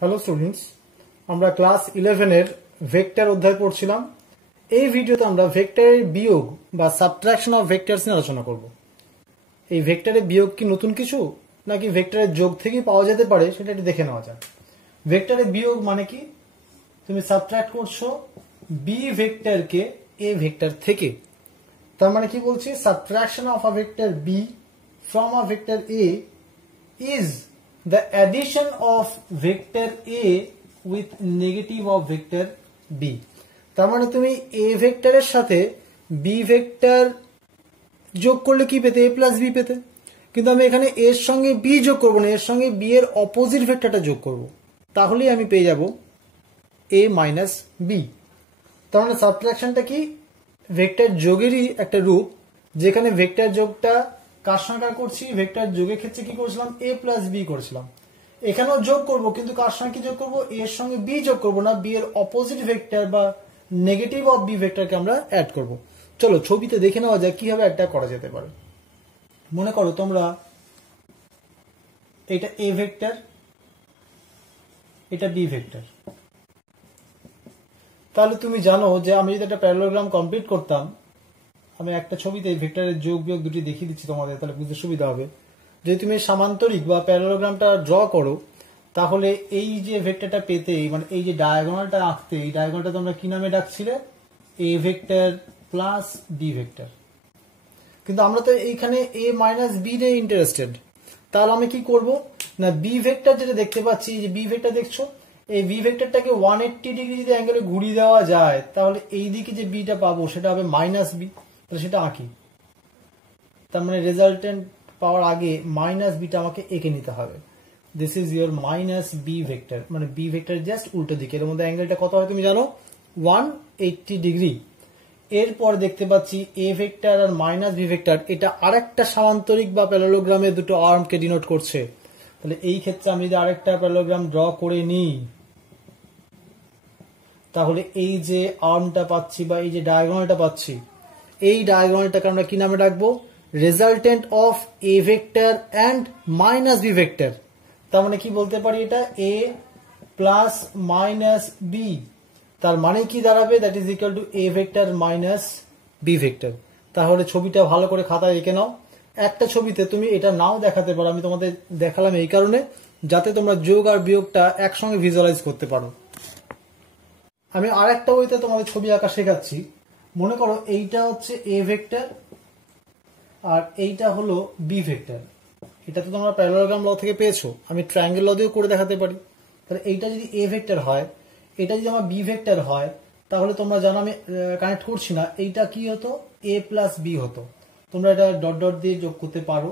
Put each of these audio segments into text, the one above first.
Hello students, আমরা class 11 এর vector অধ্যায় পড়ছিলাম। এই ভিডিওতে আমরা ভেক্টরের বিয়োগ বা সাবট্রাকশন অফ ভেক্টরস নিয়ে আলোচনা করব। এই ভেক্টরের বিয়োগ কি নতুন কিছু নাকি ভেক্টরের যোগ থেকেই পাওয়া যেতে পারে সেটা একটু দেখে নেওয়া যাক। ভেক্টরের বিয়োগ মানে কি? তুমি সাবট্রাক্ট করছো বি ভেক্টরকে এ ভেক্টর থেকে। তার মানে কি বলছি? Subtraction of a vector B from a vector A is the addition of vector A with negative of vector B. তার মানে তুমি A ভেক্টরের সাথে B ভেক্টর যোগ করলে কি পেতে? A প্লাস B পেতে। কিন্তু আমি এখানে A এর সঙ্গে B যোগ করবো না, এর সঙ্গে B এর অপোজিট ভেক্টরটা যোগ করব, তাহলেই আমি পেয়ে যাব A মাইনাস B। তার মানে সাবট্রাকশনটা কি? ভেক্টর যোগেরই একটা রূপ, যেখানে ভেক্টর যোগটা কার সঙ্গে করছি? ভেক্টর যোগের ক্ষেত্রে কি করেছিলাম? A প্লাস বি করেছিলাম। এখানেও যোগ করব, কিন্তু কার সঙ্গে কি যোগ করবো? এর সঙ্গে বি যোগ করবো না, বি এর অপোজিট ভেক্টর বা নেগেটিভ অফ বি ভেক্টরকে আমরা অ্যাড করব। চলো ছবিতে দেখে নেওয়া যায় কিভাবে অ্যাডটা করা যেতে পারে। মনে করো তোমরা এটা এ ভেক্টর, এটা বি ভেক্টর। তাহলে তুমি জানো যে আমি যদি একটা প্যারালোগ্রাম কমপ্লিট করতাম, আমি একটা ছবিতে ভেক্টরের যোগ বিয়োগ দুটি দেখিয়ে দিচ্ছি তোমাদের, তাহলে বুঝতে সুবিধা হবে। যদি তুমি সামান্তরিক বা প্যারালোগ্রামটা ড্র করো, তাহলে এই যে ভেক্টরটা পেতে, মানে এই যে ডায়াগোনালটা আঁকতে, এই ডায়াগোনালটা তোমরা কি নামে ডাকছিলে? A vector plus B vector. কিন্তু আমরা তো এইখানে এ মাইনাস বি রে ইন্টারেস্টেড। তাহলে আমি কি করব না, বি ভেক্টর যেটা দেখতে পাচ্ছি, যে বি ভেক্টর দেখছো, এই বি ভেক্টরটাকে 180 ডিগ্রি যদি অ্যাঙ্গেলে ঘুরিয়ে দেওয়া যায়, তাহলে এই দিকে যে বিটা পাবো সেটা হবে মাইনাস বি। তাহলে সেটা আঁকি। তার মানে রেজাল্টেন্ট পাওয়ার আগে মাইনাস বিটা আমাকে এঁকে নিতে হবে। This is your minus B vector, মানে বি ভেক্টর জাস্ট উল্টো দিকে। এর মধ্যে অ্যাঙ্গেলটা কত হয় তুমি জানো? 180 ডিগ্রি। এরপর দেখতে পাচ্ছি এ ভেক্টর আর মাইনাস বি ভেক্টর, এটা আরেকটা সামান্তরিক বা প্যারালোগ্রামে দুটো আর্মকে ডিনোট করছে। তাহলে এই ক্ষেত্রে আমি যদি আরেকটা প্যারালোগ্রাম ড্র করে নিই, তাহলে এই যে আর্মটা পাচ্ছি বা এই যে ডায়াগোনালটা পাচ্ছি, এই ডায়াগোনালটাকে আমরা কি নামে ডাকবো? Resultant of A vector and minus B vector. তার মানে কি বলতে পারি? এটা এ প্লাস মাইনাস বি। তার মানে কি দাঁড়াবে? That is equal to A vector minus B vector. তাহলে ছবিটা ভালো করে খাতায় এঁকে নাও। একটা ছবিতে তুমি এটা নাও দেখাতে পারো, আমি তোমাদের দেখালাম এই কারণে যাতে তোমরা যোগ আর বিয়োগটা একসঙ্গে ভিজুয়ালাইজ করতে পারো। আমি আর একটা ওইতে তোমাদের ছবি আঁকা শেখাচ্ছি। মনে করো এইটা হচ্ছে এ ভেক্টর আর এইটা হলো বি ভেক্টর। এটা তো তোমরা প্যারালোগ্রাম ল থেকে পেয়েছো, আমি ট্রায়াঙ্গেল ল দিয়েও করে দেখাতে পারি। তাহলে এইটা যদি এ ভেক্টর হয়, এটা যদি আমার বি ভেক্টর হয়, তাহলে তোমরা জানো আমি কানেক্ট করছি না, এইটা কি হতো? এ প্লাস বি হতো। তোমরা এটা ডট ডট দিয়ে যোগ করতে পারো।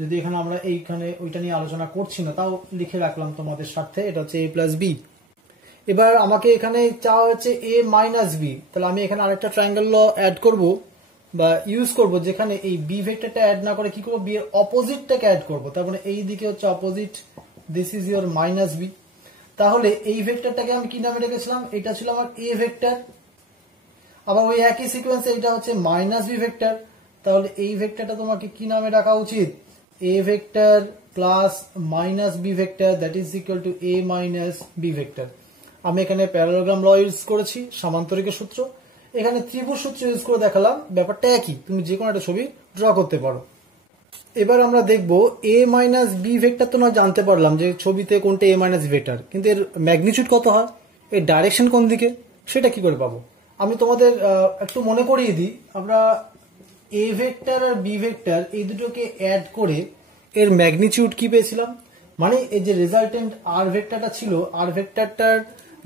যদি এখানে আমরা এইখানে ওইটা নিয়ে আলোচনা করছি না, তাও লিখে রাখলাম তোমাদের স্বার্থে, এটা হচ্ছে এ প্লাস বি। এবার আমাকে এখানে চাওয়া হচ্ছে এ মাইনাস বি। তাহলে আমি এখানে আরেকটা ট্রায়াঙ্গেল ল অ্যাড করব বা ইউজ করব, যেখানে এই বি ভেক্টরটা অ্যাড না করে কি করবো? বি এর অপোজিটটাকে অ্যাড করবো। তার মানে এই দিকে হচ্ছে opposite, this is your minus B. তাহলে এই ভেক্টরটাকে আমি কি নামে রেখেছিলাম? এটা ছিল আমার এ ভেক্টর। আবার ওই একই সিকোয়েন্সে এটা হচ্ছে মাইনাস বি ভেক্টর। তাহলে এই ভেক্টরটা তোমাকে কি নামে রাখা উচিত? A vector plus minus B vector, that is equal to A minus B vector. আমি এখানে প্যারালোগ্রাম ল ইউজ করেছি, সামান্তরিকের সূত্র। এখানে ত্রিভুজ সূত্র ইউজ করে দেখালাম, ব্যাপারটা একই, তুমি যে কোনো একটা ছবি ড্র করতে পারো। এবার আমরা দেখব এ মাইনাস বি ভেক্টর। তো না জানতে পারলাম যে ছবিতে কোনটা এ মাইনাস ভেক্টর, কিন্তু এর ম্যাগনিটিউড কত হয়, এর ডাইরেকশন কোন দিকে, সেটা কি করে পাবো? আমি তোমাদের একটু মনে করিয়ে দিই। আমরা এ ভেক্টর আর বি ভেক্টর এই দুটোকে অ্যাড করে এর ম্যাগনিটিউড কি পেয়েছিলাম? মানে এই যে রেজাল্টেন্ট আর ভেক্টরটা ছিল, আর ভেক্টরটার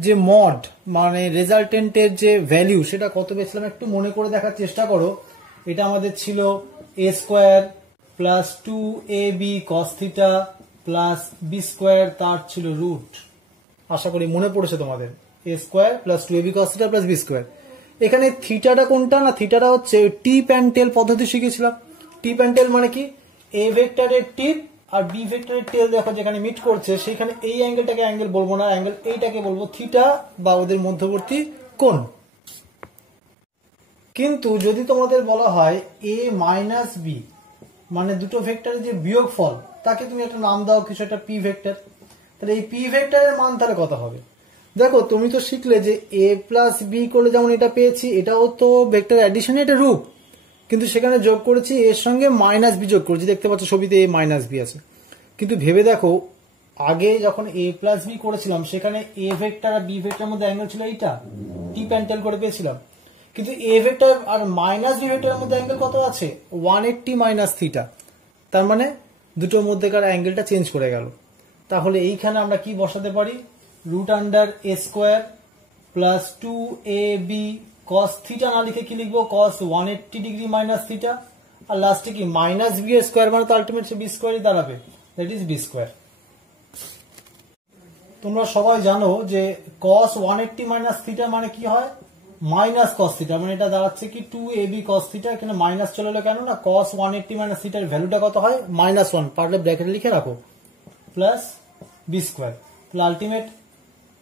যে মড মানে রেজাল্টেন্টের যে ভ্যালু, সেটা কত পেয়েছিলাম একটু মনে করে দেখার চেষ্টা করো। এটা আমাদের ছিল A square plus 2ab cos theta plus B square, তার ছিল রুট। আশা করি মনে পড়েছে তোমাদের। A square plus 2ab cos theta plus B square. এখানে থিটাটা কোনটা? না, থিটাটা হচ্ছে টিপ অ্যান্ড টেল পদ্ধতি শিখেছিলাম। টিপ অ্যান্ড টেল মানে কি? এ ভেক্টরের টিপ আর বি ভেক্টরের টেল দেখো যেখানে মিট করছে, সেখানে এই অ্যাঙ্গেলটাকে অ্যাঙ্গেল বলবো না, অ্যাঙ্গেল এইটাকে বলবো থিটা বা ওদের মধ্যবর্তী কোণ। কিন্তু যদি তোমাদের বলা হয় এ মাইনাস বি, মানে দুটো ভেক্টরের যে বিয়োগফল, তাকে তুমি একটা নাম দাও, কিছু একটা পি ভেক্টর। তাহলে এই পি ভেক্টরের মান তাহলে কত হবে? দেখো তুমি তো শিখলে যে এ প্লাস বি করলে যেমন এটা পেয়েছি, এটাও তো ভেক্টর অ্যাডিশনের একটা রূপ, কিন্তু সেখানে যোগ করেছি এর সঙ্গে মাইনাস বি যোগ করেছি। দেখতে পাচ্ছ ছবিতে এ মাইনাস বি আছে। কিন্তু ভেবে দেখো আগে যখন এ প্লাস বি করেছিলাম সেখানে এ ভেক্টর আর বি ভেক্টরের মধ্যে অ্যাঙ্গেল ছিল এইটা, টি প্যান্টেল করে পেয়েছিলাম। কিন্তু এ ভেক্টর আর মাইনাস বি ভেক্টরের মধ্যে অ্যাঙ্গেল কত আছে? 180 মাইনাস থিটা। তার মানে দুটোর মধ্যেকার অ্যাঙ্গেলটা চেঞ্জ করে গেল। তাহলে এইখানে আমরা কি বসাতে পারি? Root under A square plus 2ab cos theta না লিখে কি লিখবো? cos 180 degree minus theta. আর লাস্টে কি মাইনাস বি এর স্কোয়ার, মানে তো আলটিমেট বি স্কোয়ারই দাঁড়াবে, দ্যাট ইজ বি স্কোয়ার। তোমরা সবাই জানো যে cos 180 মাইনাস থিটা মানে কি হয়? মাইনাস cos থিটা, মানে এটা দাঁড়াচ্ছে কি 2ab cos থিটা। এখানে মাইনাস চলে এলো কেন না? cos 180 মাইনাস থিটার ভ্যালুটা কত হয়? -1, পারলে ব্র্যাকেটে লিখে রাখো, প্লাস বি স্কোয়ার। তাহলে আলটিমেট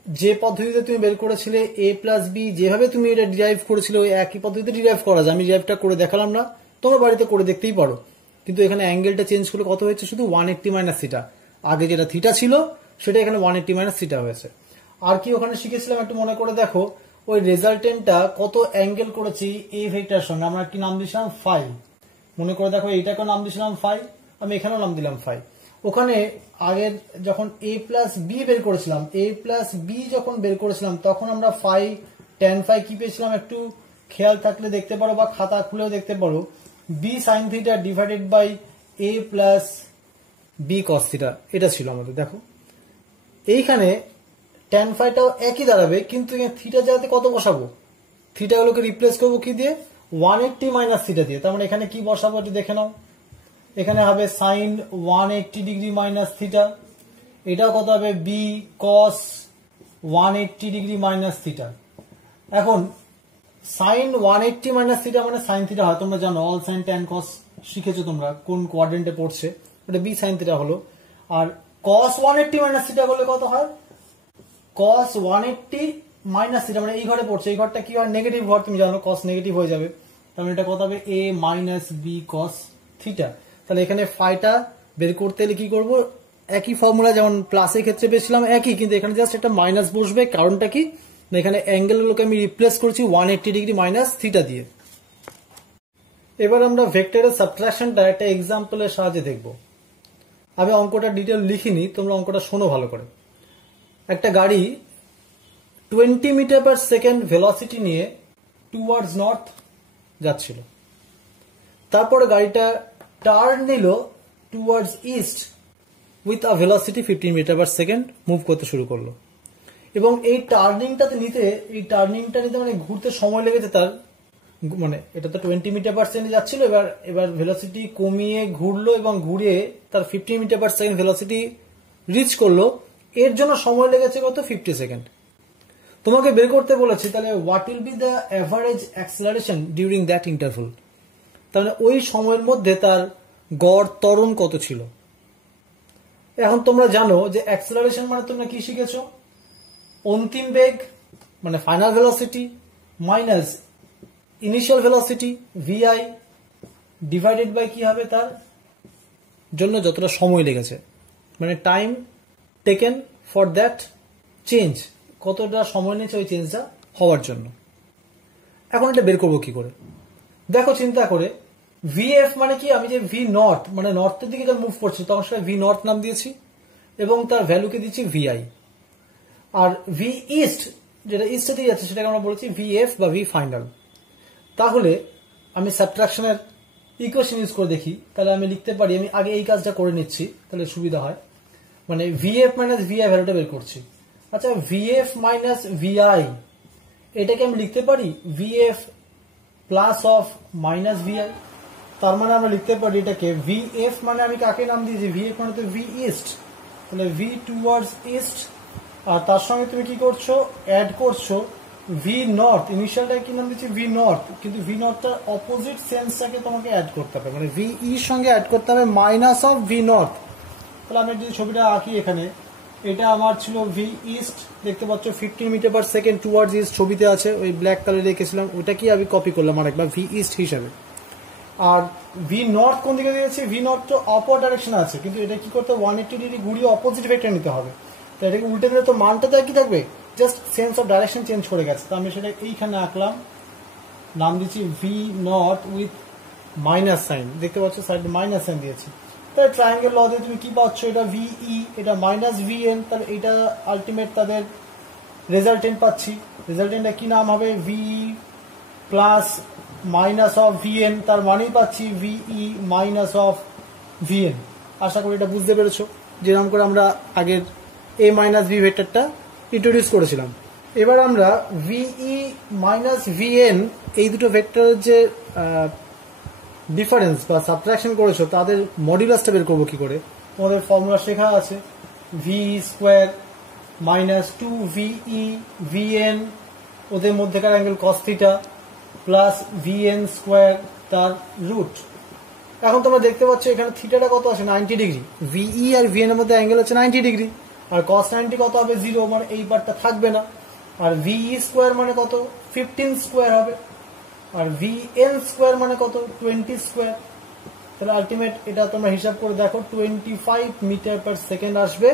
যে পদ্ধতিতে তুমি বের করেছিলে এ প্লাস বি, যেভাবে তুমি এটা ডিরাইভ করেছিলে ওই একই পদ্ধতিতে ডিরাইভ করা যায়। আমি ডিরাইভটা করে দেখালাম না, তোমরা বাড়িতে করে দেখতেই পারো। কিন্তু এখানে অ্যাঙ্গেলটা চেঞ্জ করে কত হয়েছে? শুধু 180 মাইনাস থিটা। আগে যেটা থিটা ছিল সেটা এখানে 180 মাইনাস থিটা হয়েছে। আর কি ওখানে শিখেছিলাম একটু মনে করে দেখো, ওই রেজাল্টেন্টটা কত অ্যাঙ্গেল করেছি এই ভেক্টরের সঙ্গে। আমরা কি নাম দিয়েছিলাম? ফাই। মনে করে দেখো এইটাকেও নাম দিয়েছিলাম ফাই, আমি এখানেও নাম দিলাম ফাই। ওখানে আগের যখন এ প্লাস বি বের করেছিলাম, এ প্লাস বি যখন বের করেছিলাম তখন আমরা ফাই ট্যান ফাই কি পেয়েছিলাম? একটু খেয়াল থাকলে দেখতে পারো বা খাতা খুলেও দেখতে পারো, B sine theta divided by A plus B cos theta, এটা ছিল আমাদের। দেখো এইখানে ট্যান ফাইটাও একই দাঁড়াবে, কিন্তু থিটা জায়গাতে কত বসাবো? থিটাগুলোকে রিপ্লেস করবো কি দিয়ে? 180 মাইনাস থিটা দিয়ে। তার মানে এখানে কি বসাবো একটু দেখে নাও। এখানে হবে সাইন 180 ডিগ্রি মাইনাস থিটা। এটাও কত হবে? বি কস 180 ডিগ্রি মাইনাস থিটা। এখন সাইন 180 মাইনাস থিটা মানে সাইন থিটা হয়, তোমরা জানো অল সাইন ট্যান কস শিখেছো তোমরা, কোন কোয়াড্রেন্টে পড়ছে, এটা বি সাইন থিটা হলো। আর কস 180 মাইনাস থিটা করলে কত হয়? কস 180 মাইনাস থিটা মানে এই ঘরে পড়ছে, এই ঘরটা কি হয়? নেগেটিভ ঘর, তুমি জানো কস নেগেটিভ হয়ে যাবে। তার মানে এটা কত হবে? এ মাইনাস বি কস থিটা। তাহলে এখানে ফাইটা বের করতে হলে কি করবো? একই ফর্মুলা, যেমন প্লাসের ক্ষেত্রে পেয়েছিলাম একই, কিন্তু এখানে জাস্ট একটা মাইনাস বসবে। কারণটা কি? এখানে অ্যাঙ্গেলগুলোকে আমি রিপ্লেস করছি 180 ডিগ্রি মাইনাস থিটা দিয়ে। এবার আমরা ভেক্টরের সাবট্রাকশনটা একটা এক্সাম্পলের সাহায্যে দেখব। আমি অঙ্কটা ডিটেল লিখিনি, তোমরা অঙ্কটা শোনো ভালো করে। একটা গাড়ি 20 মিটার পার সেকেন্ড ভেলোসিটি নিয়ে টুয়ার্ডস নর্থ যাচ্ছিল। তারপরে গাড়িটা টার্ন নিল towards east with a velocity 15 metre per second, move করতে শুরু করলো। এবং এই টার্নিংটা নিতে মানে ঘুরতে সময় লেগেছে তার, মানে এটা তো 20 মিটার পার সেকেন্ডে যাচ্ছিল, এবার ভেলোসিটি কমিয়ে ঘুরলো এবং ঘুরে তার 15 metre per second velocity reach করলো। এর জন্য সময় লেগেছে কত? 50 সেকেন্ড। তোমাকে বের করতে বলেছি তাহলে what will be the average acceleration during that interval. তাহলে ওই সময়ের মধ্যে তার গড় ত্বরণ কত ছিল। এখন তোমরা জানো যে অ্যাক্সেলারেশন মানে তোমরা কি শিখেছো? অন্তিম বেগ মানে final velocity minus initial velocity VI divided by কি হবে? তার জন্য যতটা সময় লেগেছে, মানে time taken for that change, কতটা সময় নিয়েছে ওই চেঞ্জটা হওয়ার জন্য। এখন এটা বের করবো কি করে? দেখো চিন্তা করে, ভিএফ মানে কি? আমি যে ভি নর্থ মানে নর্থের দিকে যখন মুভ করছি তখন সেটা ভি নর্থ নাম দিয়েছি এবং তার ভ্যালুকে দিচ্ছি ভিআই। আর ভি ইস্ট যেটা ইস্টের দিকে যাচ্ছে সেটাকে আমরা বলেছি ভিএফ বা ভি ফাইনাল। তাহলে আমি সাবট্রাকশনের ইকুয়েশন ইউজ করে দেখি, তাহলে আমি লিখতে পারি, আমি আগে এই কাজটা করে নিচ্ছি তাহলে সুবিধা হয়। মানে ভিএফ মাইনাস ভিআই ভ্যালুটা বের করছি। আচ্ছা, ভিএফ মাইনাস ভিআই এটাকে আমি লিখতে পারি VF plus of minus VI. তার মানে আমরা লিখতে পারি এটাকে ভিএফ মানে আমি কাকে নাম দিয়েছি? ভিএফ মানে তো ভি ইস্ট, তাহলে ভি টুয়ার্ডস ইস্ট। আর তার সঙ্গে তুমি কি করছো? অ্যাড করছো ভি নর্থ। ইনিশিয়ালটাকে কি নাম দিচ্ছি? ভি নর্থ, কিন্তু ভি নর্থটার অপোজিট সেন্সটাকে তোমাকে অ্যাড করতে হবে, মানে ভি ইর সঙ্গে অ্যাড করতে হবে মাইনাস অফ ভি নর্থ। তাহলে আমি যদি ছবিটা আঁকি এখানে, এটা আমার ছিল ভি ইস্ট, দেখতে পাচ্ছ 15 metre per second towards east ছবিতে আছে, ওই ব্ল্যাক কালার রেখেছিলাম, ওটাকে আমি কপি করলাম আরেকবার ভি ইস্ট হিসাবে। আর ভি নর্থ কোন দিকে দিয়েছি? ভি নর্থ তো অপর ডাইরেকশন আছে, কিন্তু এটা কি করতে 180 ডিগ্রি ঘুরিয়ে অপোজিট ভেক্টর নিতে হবে। তো এটাকে উল্টে দিলে তো মানটা তো একই থাকবে, just sense of direction change করে গেছে। তো আমি সেটা এইখানে আঁকলাম, নাম দিচ্ছি V naught with minus sine, দেখতে পাচ্ছ সাইড মাইনাস সাইন দিয়েছি। তাহলে ট্রায়াঙ্গেল ল দিয়ে তুমি কি পাচ্ছ, এটা ভিই, এটা মাইনাস ভিএন, তাহলে এটা আলটিমেট তাদের রেজাল্টেন্ট পাচ্ছি। রেজাল্টেন্টটা কি নাম হবে, ভিই প্লাস মাইনাস অফ ভিএন, তার মানেই পাচ্ছি ভিই মাইনাস অফ ভিএন। আশা করি এটা বুঝতে পেরেছো, যেরকম করে আমরা আগের এ মাইনাস ভি ভেক্টরটা ইন্ট্রোডিউস করেছিলাম। এবার আমরা ভিই মাইনাস ভিএন এই দুটো ভেক্টরের যে ডিফারেন্স বা সাবট্রাকশন করেছো তাদের মডুলাসটা বের করবো কি করে। তোমাদের ফর্মুলা শেখা আছে, V square minus 2VE VN ওদের মধ্যেকার angle cos theta plus VN square তার রুট। এখন তোমরা দেখতে পাচ্ছ এখানে থিটাটা কত আছে, 90 ডিগ্রি। ভিই আর ভিএন এর মধ্যে অ্যাঙ্গেল হচ্ছে 90 ডিগ্রি, আর কস 90 কত হবে, 0, মানে এই পার্টটা থাকবে না। আর ভিই স্কোয়ার মানে কত, 15 স্কোয়ার হবে, আর ভিএন স্কোয়ার মানে কত, 20 স্কোয়ার। তাহলে আলটিমেট এটা তোমরা হিসাব করে দেখো 25 মিটার পার সেকেন্ড আসবে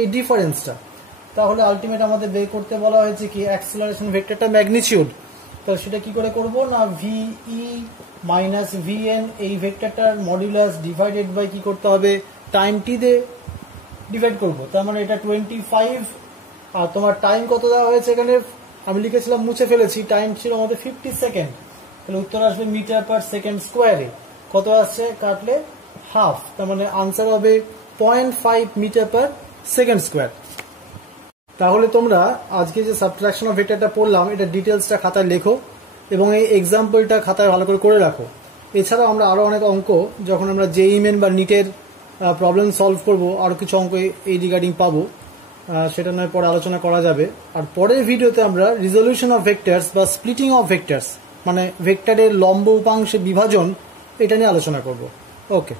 এই ডিফারেন্সটা। তাহলে আলটিমেট আমাদের বের করতে বলা হয়েছে কি অ্যাক্সেলারেশন ভেক্টরটা ম্যাগনিটিউড। তাহলে সেটা কি করে করব না, ভিই মাইনাস ভিএন এই ভেক্টরটার মডুলাস ডিভাইডেড বাই কি করতে হবে, টাইম টি দিয়ে ডিভাইড করবো। তার মানে এটা 25, আর তোমার টাইম কত দেওয়া হয়েছে এখানে আমি লিখেছিলাম মুছে ফেলেছি, টাইম ছিল আমাদের 50 সেকেন্ড। তাহলে উত্তর আসবে মিটার পার সেকেন্ড স্কোয়ারে, কত আসছে কাটলে হাফ, তার মানে আনসার হবে 0.5 মিটার পার সেকেন্ড স্কোয়ার। তাহলে তোমরা আজকে যে সাবট্রাকশন অফ ভেক্টরটা পড়লাম এটা ডিটেলসটা খাতায় লেখো এবং এই এক্সাম্পলটা খাতায় ভালো করে রাখো। এছাড়াও আমরা আরো অনেক অঙ্ক যখন আমরা জেইই মেন বা নিটের প্রবলেম সলভ করব আরো কিছু অঙ্ক এই রিগার্ডিং পাবো, সেটা নয় পরে আলোচনা করা যাবে। আর পরের ভিডিওতে আমরা রিজলিউশন অফ ভেক্টরস বা স্প্লিটিং অফ ভেক্টরস মানে ভেক্টরের লম্ব উপাংশে বিভাজন এটা নিয়ে আলোচনা করব। ওকে।